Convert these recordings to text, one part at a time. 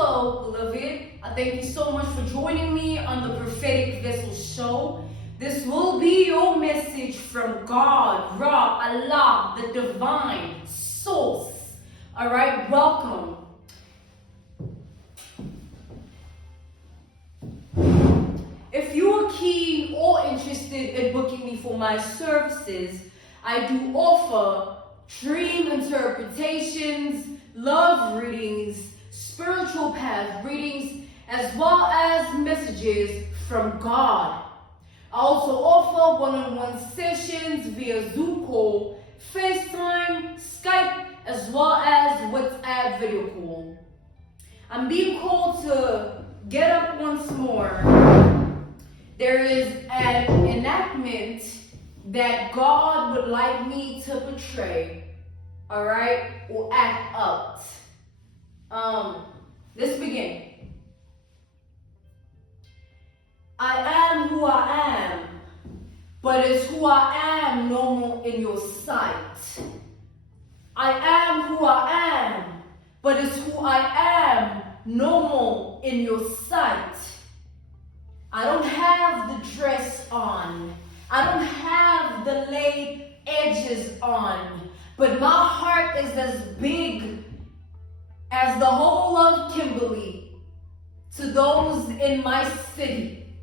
Hello, beloved. I thank you so much for joining me on the Prophetic Vessel Show. This will be your message from God, Ra, Allah, the divine source. All right, welcome. If you are keen or interested in booking me for my services, I do offer dream interpretations, love readings, spiritual path readings, as well as messages from God. I also offer one-on-one sessions via Zoom call, FaceTime, Skype, as well as WhatsApp video call. I'm being called to get up once more. There is an enactment that God would like me to portray, all right, or act out. Let's begin. I am who I am, but is who I am normal in your sight? I am who I am, but is who I am normal in your sight? I don't have the dress on. I don't have the laid edges on, but my heart is as big as the whole of Kimberly to those in my city.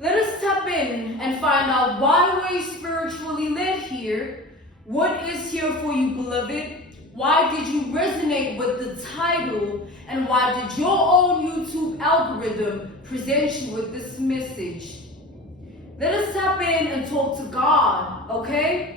Let us tap in and find out why we're spiritually led here. What is here for you, beloved? Why did you resonate with the title? And why did your own YouTube algorithm present you with this message? Let us tap in and talk to God, okay?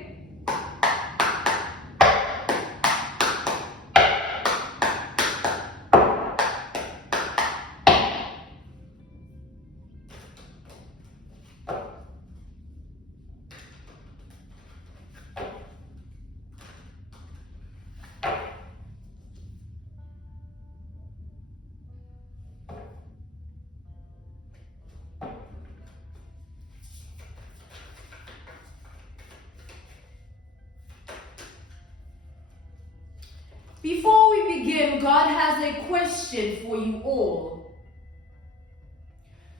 Before we begin, God has a question for you all.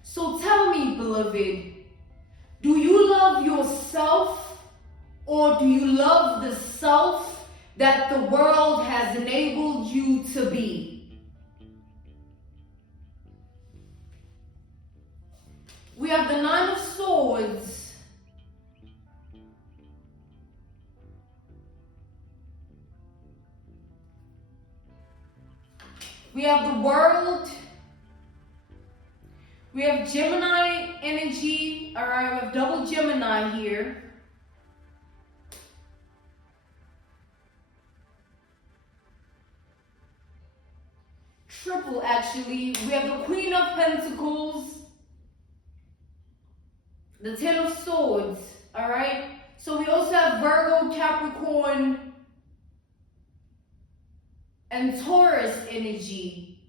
So tell me, beloved, do you love yourself, or do you love the self that the world has enabled you to be? We have the Nine of Swords. We have the World. We have Gemini energy. All right, we have double Gemini here. Triple, actually. We have the Queen of Pentacles. The Ten of Swords. All right. So we also have Virgo, Capricorn, and Taurus energy.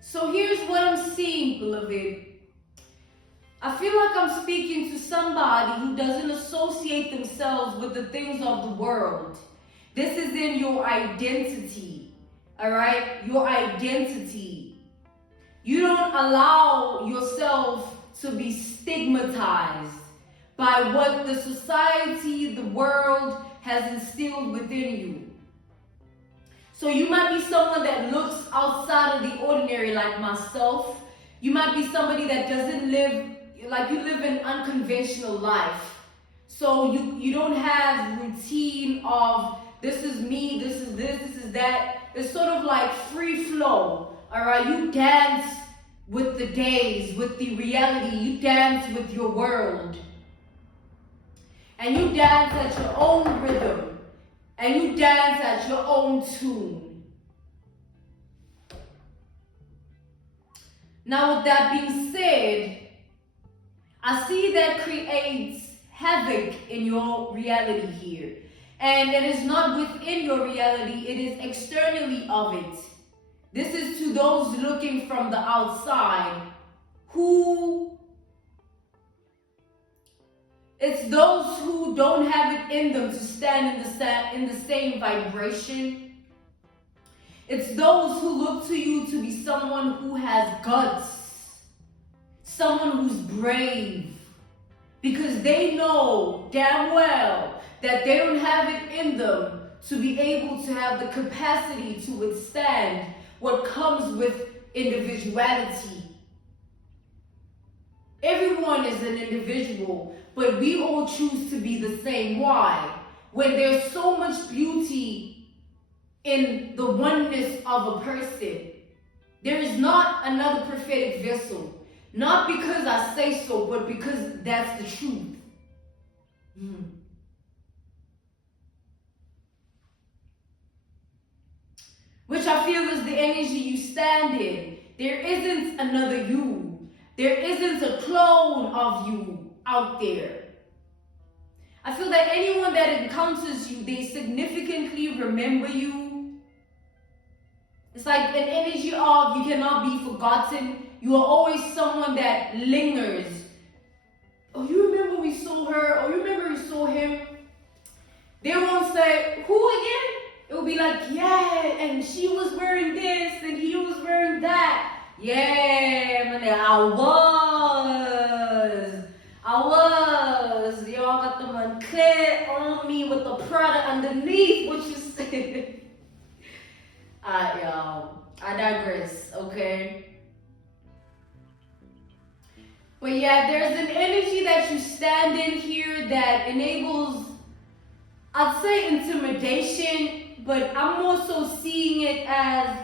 So here's what I'm seeing, beloved. I feel like I'm speaking to somebody who doesn't associate themselves with the things of the world. This is in your identity. All right, your identity. You don't allow yourself to be stigmatized by what the society, the world has instilled within you. So you might be someone that looks outside of the ordinary, like myself. You might be somebody that doesn't live, like you live an unconventional life. So you don't have routine of this is me, this is this is that. It's sort of like free flow, all right? You dance with the days, with the reality. You dance with your world. And you dance at your own rhythm. And you dance at your own tune. Now, with that being said, I see that creates havoc in your reality here. And it is not within your reality, it is externally of it. This is to those looking from the outside it's those who don't have it in them to stand in the same vibration. It's those who look to you to be someone who has guts, someone who's brave, because they know damn well that they don't have it in them to be able to have the capacity to withstand what comes with individuality. Everyone is an individual, but we all choose to be the same. Why? When there's so much beauty in the oneness of a person, there is not another prophetic vessel. Not because I say so, but because that's the truth. Which I feel is the energy you stand in. There isn't another you. There isn't a clone of you out there. I feel that anyone that encounters you, they significantly remember you. It's like an energy of you cannot be forgotten. You are always someone that lingers. Oh, you remember we saw her? Oh, you remember we saw him? They won't say, who again? It will be like, yeah, and she was wearing this, and he was wearing that. Yeah, man, I was. Y'all got the Moncler on me with the Prada underneath, what you say? Alright, y'all. I digress, okay? But yeah, there's an energy that you stand in here that enables, I'd say intimidation, but I'm also seeing it as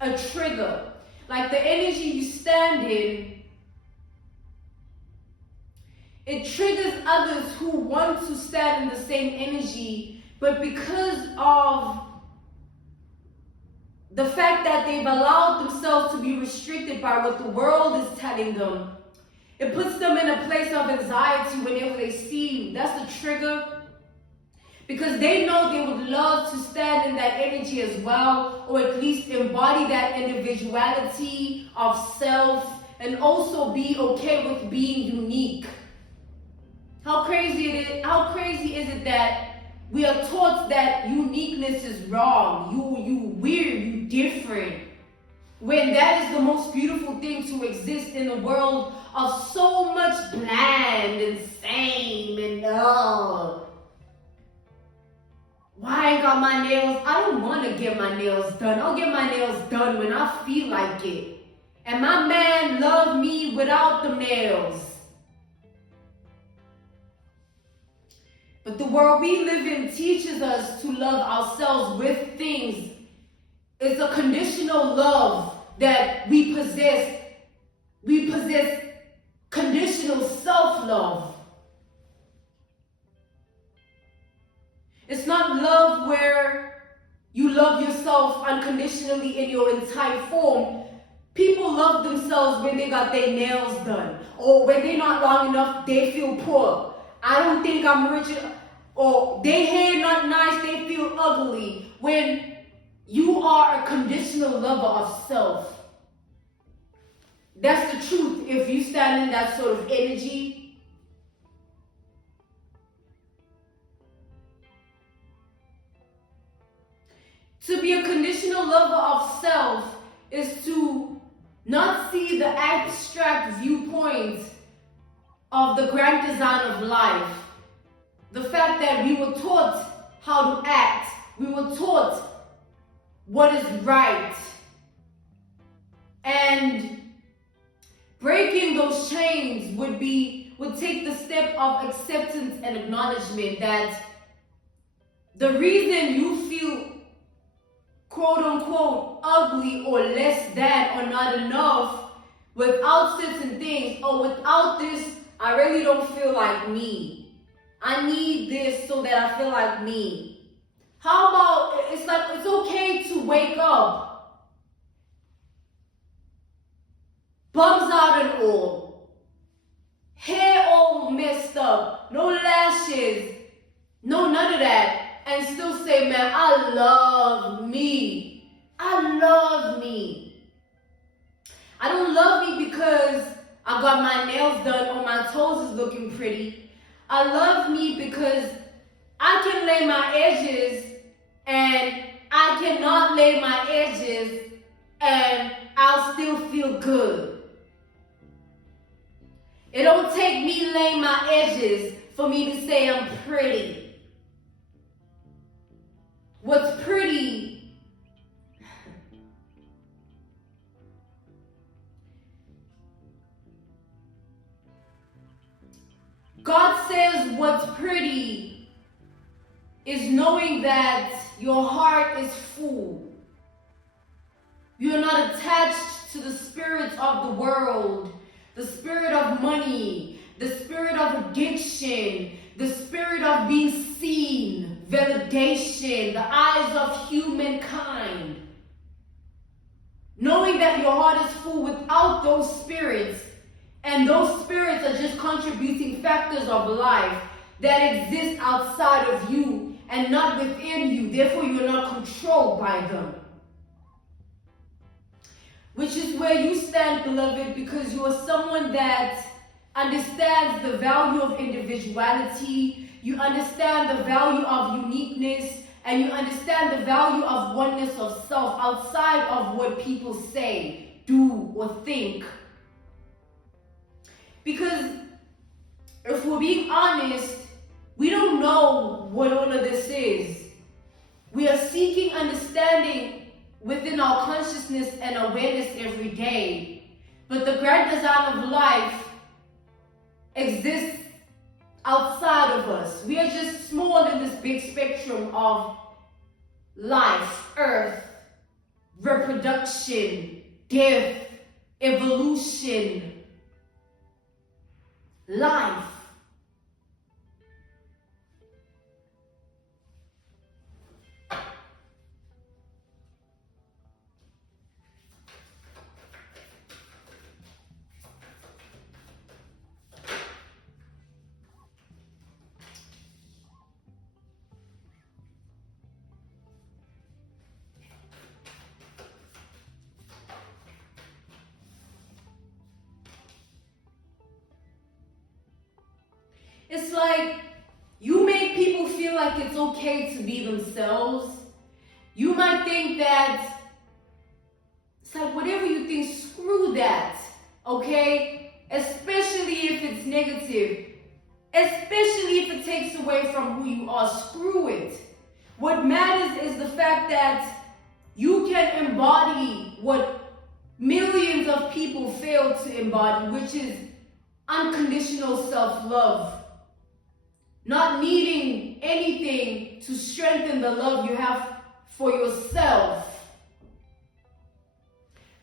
a trigger. Like the energy you stand in, it triggers others who want to stand in the same energy, but because of the fact that they've allowed themselves to be restricted by what the world is telling them, it puts them in a place of anxiety whenever they see you. That's the trigger. Because they know they would love to stand in that energy as well, or at least embody that individuality of self, and also be okay with being unique. How crazy is it that we are taught that uniqueness is wrong, you weird, you different, when that is the most beautiful thing to exist in a world of so much bland and same and why I ain't got my nails? I don't want to get my nails done. I'll get my nails done when I feel like it. And my man loved me without the nails. But the world we live in teaches us to love ourselves with things. It's a conditional love that we possess. We possess conditional self-love. It's not love where you love yourself unconditionally in your entire form. People love themselves when they got their nails done, or when they're not long enough, they feel poor. I don't think I'm rich, or their hair not nice, they feel ugly. When you are a conditional lover of self, that's the truth. If you stand in that sort of energy, to be a conditional lover of self is to not see the abstract viewpoint of the grand design of life. The fact that we were taught how to act, we were taught what is right. And breaking those chains would take the step of acceptance and acknowledgement that the reason you feel quote unquote ugly or less than or not enough without certain things, or without this, I really don't feel like me. I need this so that I feel like me. How about, it's like, it's okay to wake up, bums out and all, hair all messed up, no lashes, no none of that, and still say, man, I love me. I love me. I don't love me because I got my nails done or my toes is looking pretty. I love me because I can lay my edges and I cannot lay my edges and I'll still feel good. It don't take me laying my edges for me to say I'm pretty. What's pretty God says what's pretty is knowing that your heart is full. You're not attached to the spirits of the world, the spirit of money, the spirit of addiction, the spirit of being seen, validation, the eyes of humankind. Knowing that your heart is full without those spirits, and those spirits are just contributing factors of life that exist outside of you and not within you. Therefore, you're not controlled by them. Which is where you stand, beloved, because you are someone that understands the value of individuality, you understand the value of uniqueness, and you understand the value of oneness of self outside of what people say, do, or think. Because if we're being honest, we don't know what all of this is. We are seeking understanding within our consciousness and awareness every day. But the grand design of life exists outside of us. We are just small in this big spectrum of life, earth, reproduction, death, evolution, life. It's like you make people feel like it's okay to be themselves. You might think that it's like whatever you think, screw that, okay? Especially if it's negative. Especially if it takes away from who you are, screw it. What matters is the fact that you can embody what millions of people fail to embody, which is unconditional self-love. Not needing anything to strengthen the love you have for yourself.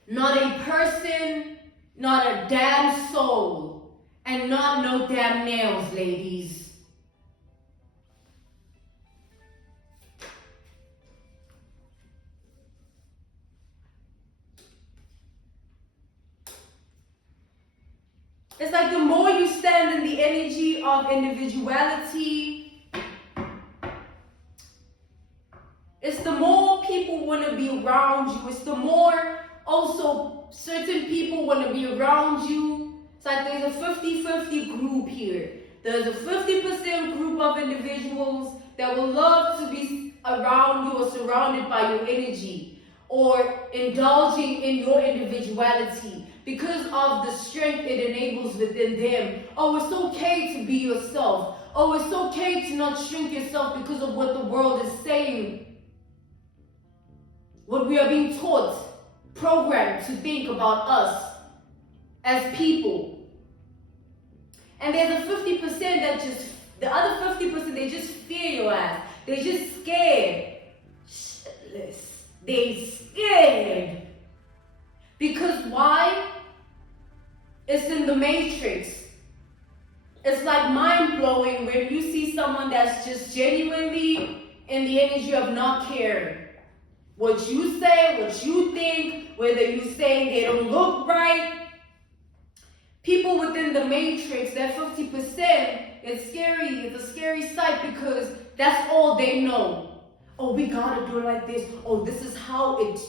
Not a person, not a damn soul, and not no damn nails, ladies. It's like the more you stand in the energy of individuality, it's the more people want to be around you. It's the more also certain people want to be around you. It's like there's a 50-50 group here. There's a 50% group of individuals that will love to be around you or surrounded by your energy or indulging in your individuality because of the strength it enables within them. Oh, it's okay to be yourself. Oh, it's okay to not shrink yourself because of what the world is saying. What we are being taught, programmed to think about us as people. And there's a 50% that just, the other 50%, they just fear your ass. They're just scared. Shitless. They scared. Because why? It's in the matrix. It's like mind-blowing when you see someone that's just genuinely in the energy of not caring. What you say, what you think, whether you're saying they don't look right, People within the matrix, that 50%, it's scary. It's a scary sight because that's all they know. Oh, we gotta do it like this. Oh, this is how it...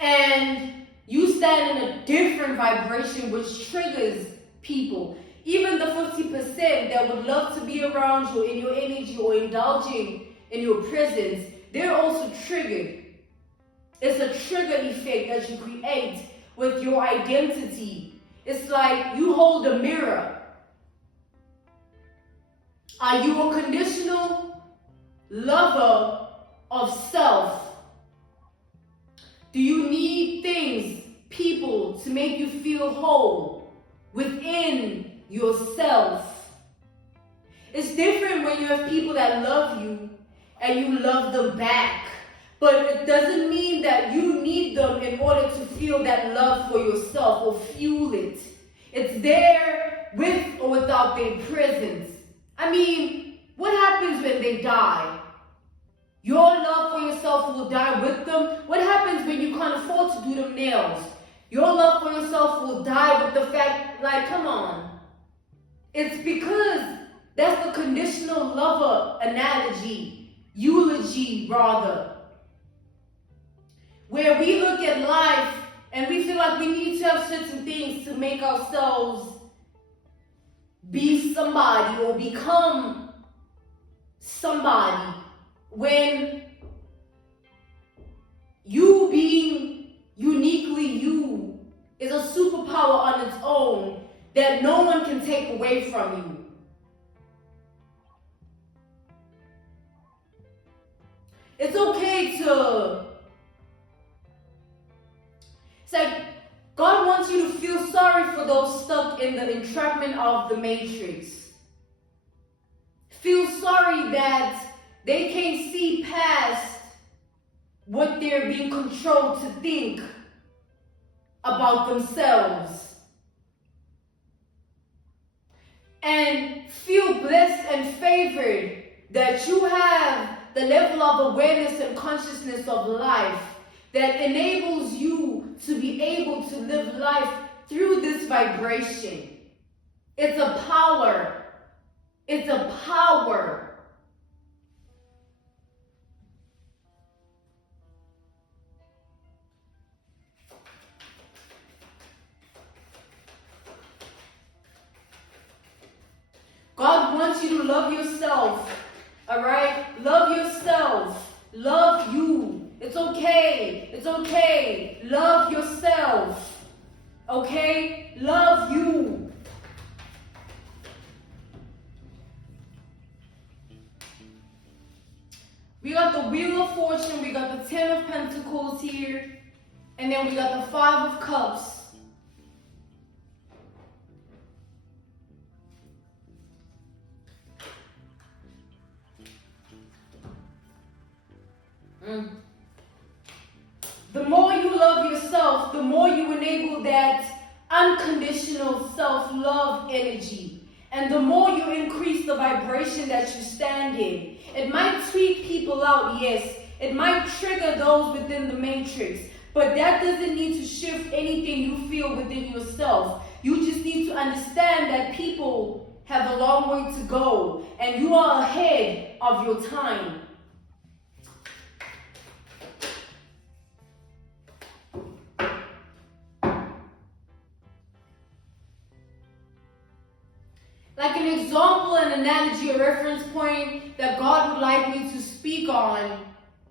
And you stand in a different vibration which triggers people. Even the 50% that would love to be around you in your energy or indulging in your presence, they're also triggered. It's a trigger effect that you create with your identity. It's like you hold a mirror. Are you a conditional lover of self? Do you need things, people, to make you feel whole within yourself? It's different when you have people that love you and you love them back. But it doesn't mean that you need them in order to feel that love for yourself or fuel it. It's there with or without their presence. I mean, what happens when they die? Your love for yourself will die with them. What happens when you can't afford to do them nails? Your love for yourself will die with the fact, like, come on. It's because that's the conditional lover analogy, eulogy rather. Where we look at life and we feel like we need to have certain things to make ourselves be somebody or become somebody. When you being uniquely you is a superpower on its own that no one can take away from you. It's okay to... It's like God wants you to feel sorry for those stuck in the entrapment of the matrix. Feel sorry that they can't see past what they're being controlled to think about themselves. And feel blessed and favored that you have the level of awareness and consciousness of life that enables you to be able to live life through this vibration. It's a power. It's a power. God wants you to love yourself, all right? Love yourself. Love you. It's okay. It's okay. Love yourself, okay? Love you. We got the Wheel of Fortune, we got the Ten of Pentacles here, and then we got the Five of Cups. The more you love yourself, the more you enable that unconditional self-love energy. And the more you increase the vibration that you stand in. It might tweak people out, yes. It might trigger those within the matrix. But that doesn't need to shift anything you feel within yourself. You just need to understand that people have a long way to go. And you are ahead of your time. Like an example, an analogy, a reference point that God would like me to speak on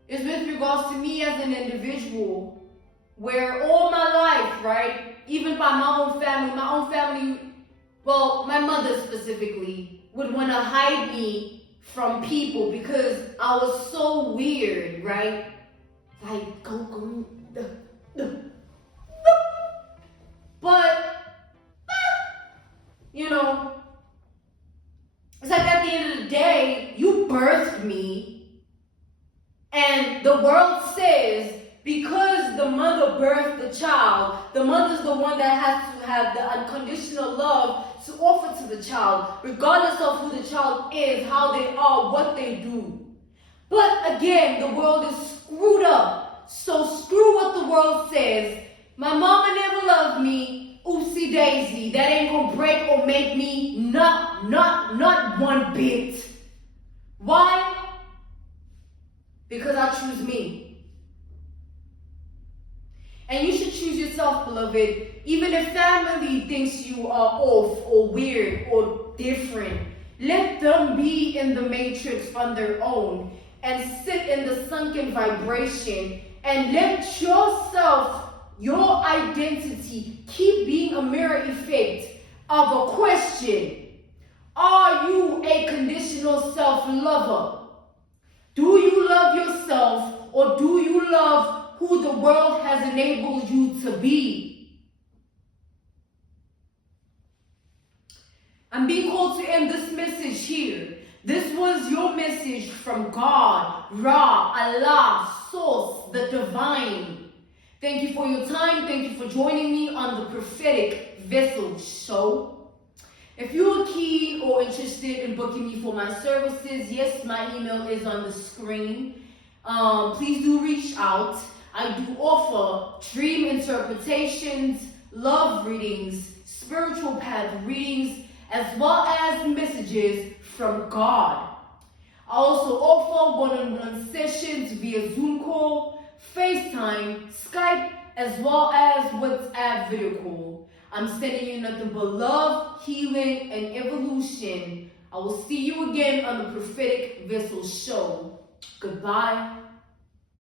is with regards to me as an individual, where all my life, right, even by my own family, well, my mother specifically, would want to hide me from people because I was so weird, right? Like, go. But, you know, it's like at the end of the day, you birthed me, and the world says because the mother birthed the child, the mother's the one that has to have the unconditional love to offer to the child, regardless of who the child is, how they are, what they do. But again, the world is screwed up. So screw what the world says. My mama never loved me. Oopsie daisy. That ain't gonna break or make me not one bit. Why? Because I choose me. And you should choose yourself, beloved. Even if family thinks you are off or weird or different, let them be in the matrix on their own and sit in the sunken vibration and let yourself, your identity, keep being a mirror effect of a question. Are you a conditional self-lover? Do you love yourself, or do you love who the world has enabled you to be? I'm being called to end this message here. This was your message from God, Ra, Allah, Source, the Divine. Thank you for your time. Thank you for joining me on the Prophetic Vessel Show. If you're keen or interested in booking me for my services, yes, my email is on the screen. Please do reach out. I do offer dream interpretations, love readings, spiritual path readings, as well as messages from God. I also offer one-on-one sessions via Zoom call, FaceTime, Skype, as well as WhatsApp video call. I'm sending you nothing but love, healing, and evolution. I will see you again on the Prophetic Vessel Show. Goodbye.